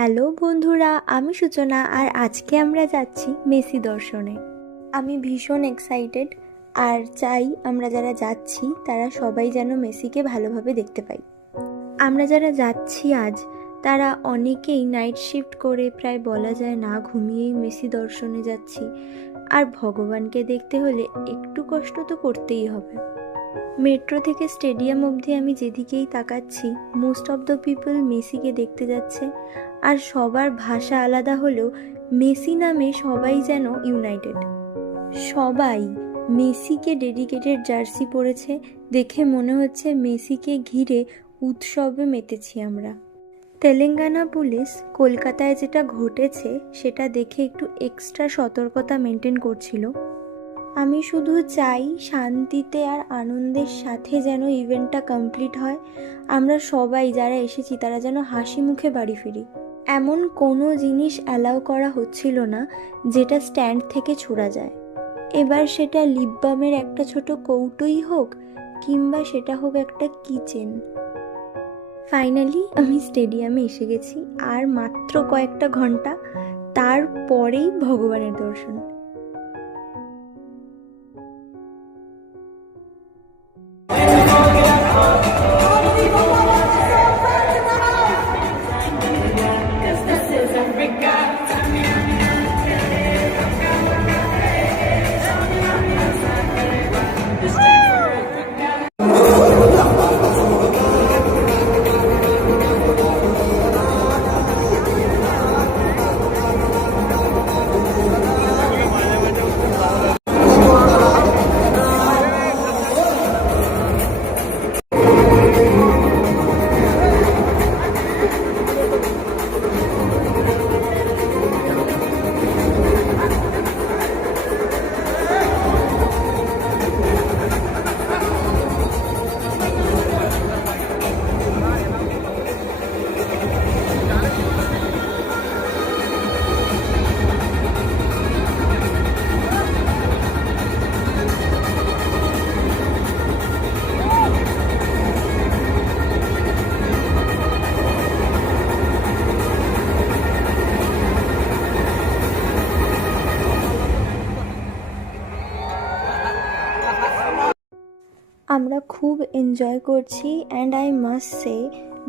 Hello বন্ধুরা, আমি সূচনা আর আজকে আমরা যাচ্ছি মেসি দর্শনে। আমি ভীষণ এক্সাইটেড আর চাই আমরা যারা যাচ্ছি তারা সবাই যেন মেসিকে ভালোভাবে দেখতে পাই। আমরা যারা যাচ্ছি আজ তারা অনেকেই নাইট শিফট করে প্রায় বলা যায় না ঘুমিয়েই মেসি দর্শনে যাচ্ছি। আর ভগবানকে দেখতে হলে একটু কষ্ট তো করতেই হবে। মেট্রো থেকে স্টেডিয়াম অবধি আমি যেদিকেই তাকাচ্ছি মোস্ট অফ দ্য পিপল মেসিকে দেখতে যাচ্ছে। আর সবার ভাষা আলাদা হলেও মেসি নামে সবাই যেন ইউনাইটেড। সবাই মেসিকে ডেডিকেটেড জার্সি পরেছে, দেখে মনে হচ্ছে মেসিকে ঘিরে উৎসবে মেতেছি আমরা। তেলেঙ্গানা পুলিশ কলকাতায় যেটা ঘটেছে সেটা দেখে একটু এক্সট্রা সতর্কতা মেনটেন করছিল। আমি শুধু চাই শান্তিতে আর আনন্দের সাথে যেন ইভেন্টটা কমপ্লিট হয়। আমরা সবাই যারা এসেছি তারা যেন হাসি মুখে বাড়ি ফিরি। এমন কোনো জিনিস অ্যালাউ করা হচ্ছিল না যেটা স্ট্যান্ড থেকে ছোড়া যায়। এবার সেটা লিপ বামের একটা ছোট কৌটোই হোক কিংবা সেটা হোক একটা কিচেন। ফাইনালি আমি স্টেডিয়ামে এসে গেছি, আর মাত্র কয়েকটা ঘন্টা, তারপরেই ভগবানের দর্শন। আমরা খুব এনজয় করছি, and I must say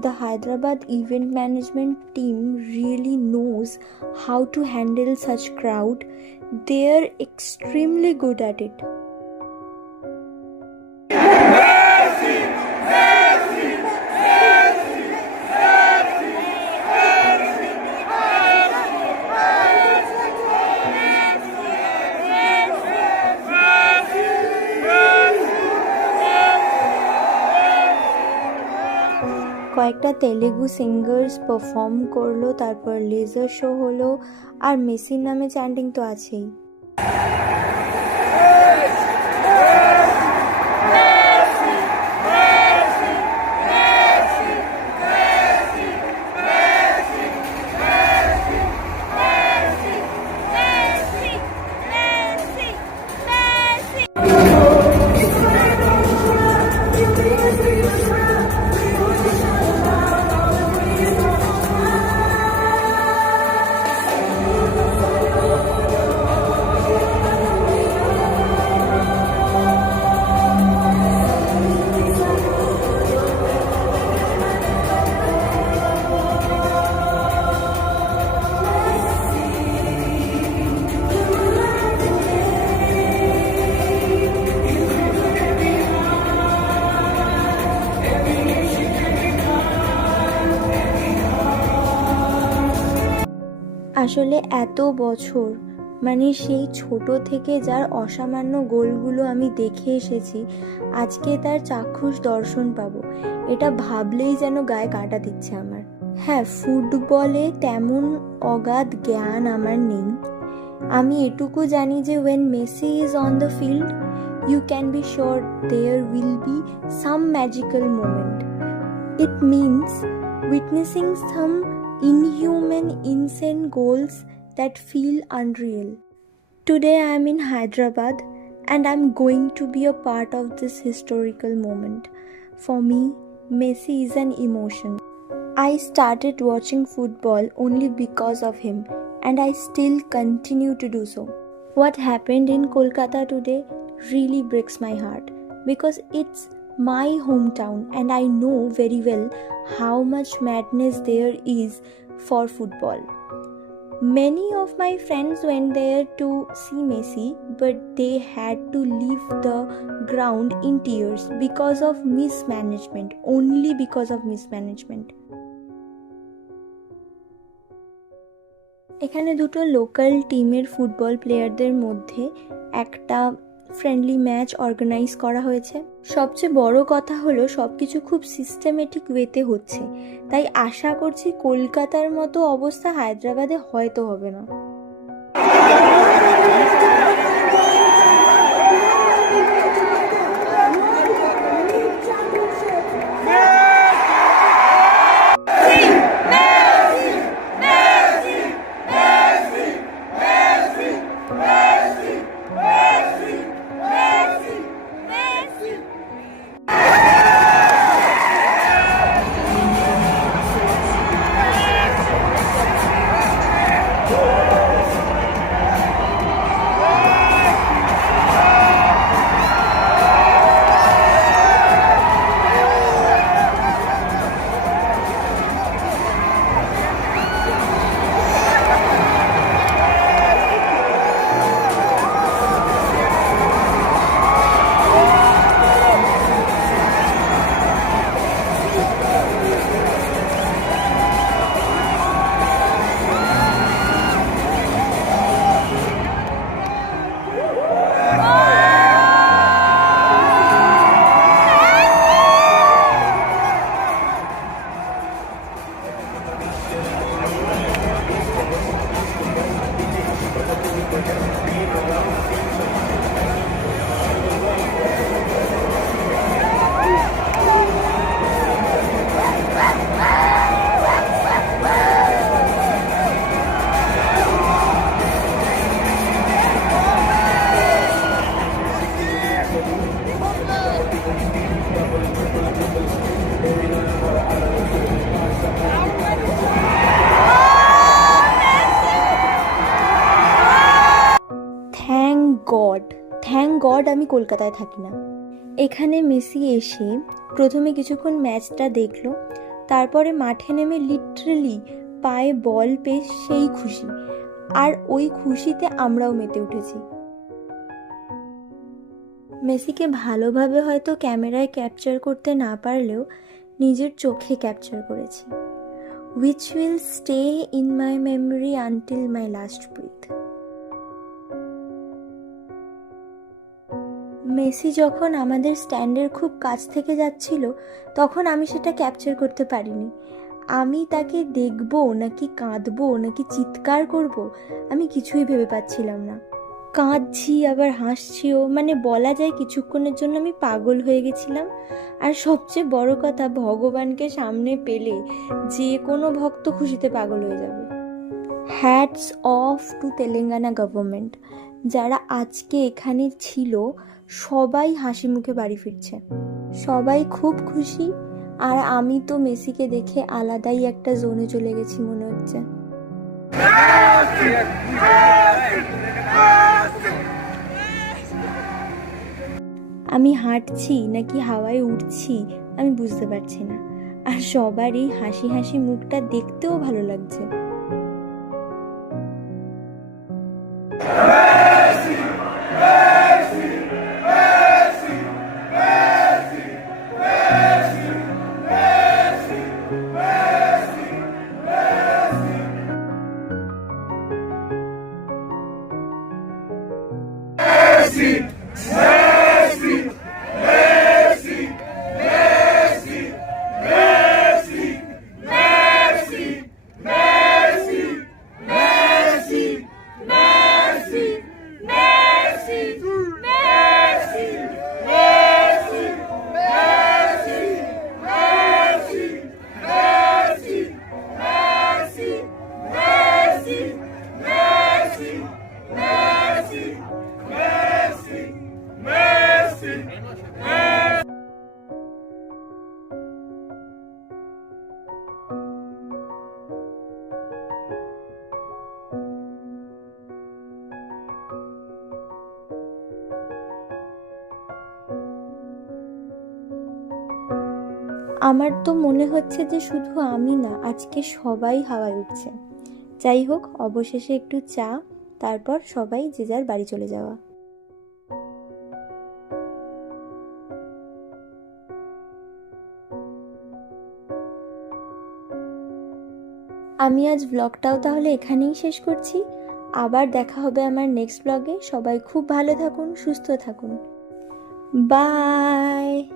the Hyderabad event management team really knows how to handle such crowd. They are extremely good at it. কয়েকটা তেলেগু সিঙ্গার্স পারফর্ম করলো, তারপর লেজার শো হলো, আর মেসির নামে চ্যান্টিং তো আছেই। আসলে এত বছর, মানে সেই ছোট থেকে যার অসামান্য গোলগুলো আমি দেখে এসেছি, আজকে তার চাক্ষুষ দর্শন পাবো, এটা ভাবলেই যেন গায়ে কাঁটা দিচ্ছে আমার। হ্যাঁ, ফুটবলে তেমন অগাধ জ্ঞান আমার নেই। আমি এটুকু জানি যে when Messi is on the field, you can be sure there will be some magical moment. It means witnessing some inhuman, insane goals that feel unreal. Today I am in Hyderabad and I am going to be a part of this historical moment. For me, Messi is an emotion. I started watching football only because of him, and I still continue to do so. What happened in Kolkata today really breaks my heart because it's my hometown and I know very well how much madness there is for football. Many of my friends went there to see Messi, but they had to leave the ground in tears because of mismanagement, only because of mismanagement. এখানে দুটো local টিমের football প্লেয়ারদের মধ্যে একটা friendly match organise করা হয়েছে। সবচেয়ে বড় কথা হলো সব কিছু খুব সিস্টেমেটিক ওয়েতে হচ্ছে, তাই আশা করছি কলকাতার মতো অবস্থা হায়দ্রাবাদে হয়তো হবে না। থ্যাংক গড আমি কলকাতায় থাকি না। এখানে মেসি এসে প্রথমে কিছুক্ষণ ম্যাচটা দেখলো, তারপরে মাঠে নেমে লিটারেলি পায়ে বল পেয়ে সেই খুশি, আর ওই খুশিতে আমরাও মেতে উঠেছি। মেসিকে ভালোভাবে হয়তো ক্যামেরায় ক্যাপচার করতে না পারলেও নিজের চোখে ক্যাপচার করেছি, which will stay in my memory until my last breath. Messi যখন আমাদের স্ট্যান্ডের খুব কাছ থেকে যাচ্ছিল তখন আমি সেটা ক্যাপচার করতে পারিনি। আমি তাকে দেখবো নাকি কাঁদবো নাকি চিৎকার করব আমি কিছুই ভেবে পাচ্ছিলাম না। কাঁদছি আবার হাসছিও, মানে বলা যায় কিছুক্ষণের জন্য আমি পাগল হয়ে গেছিলাম। আর সবচেয়ে বড় কথা, ভগবানকে সামনে পেলে যে কোনো ভক্ত খুশিতে পাগল হয়ে যাবে। Hats off to Telangana government, যারা আজকে এখানে ছিল সবাই হাসি মুখে বাড়ি ফিরছে, সবাই খুব খুশি। আর আমি তো মেসিকে দেখে আলাদাই একটা জোনে চলে গেছি মনে হচ্ছে। আমি হাঁটছি নাকি হাওয়ায় উঠছি আমি বুঝতে পারছি না, আর সবারই হাসি হাসি মুখটা দেখতেও ভালো লাগছে। Messi! আমার তো মনে হচ্ছে যে শুধু আমি না, আজকে সবাই হাওয়ায় উঠছে। যাই হোক, অবশেষে একটু চা, তারপর সবাই যে যার বাড়ি চলে যাওয়া। আমি আজ ব্লগটাও তাহলে এখানেই শেষ করছি। আবার দেখা হবে আমার নেক্সট ব্লগে। সবাই খুব ভালো থাকুন, সুস্থ থাকুন। বাই।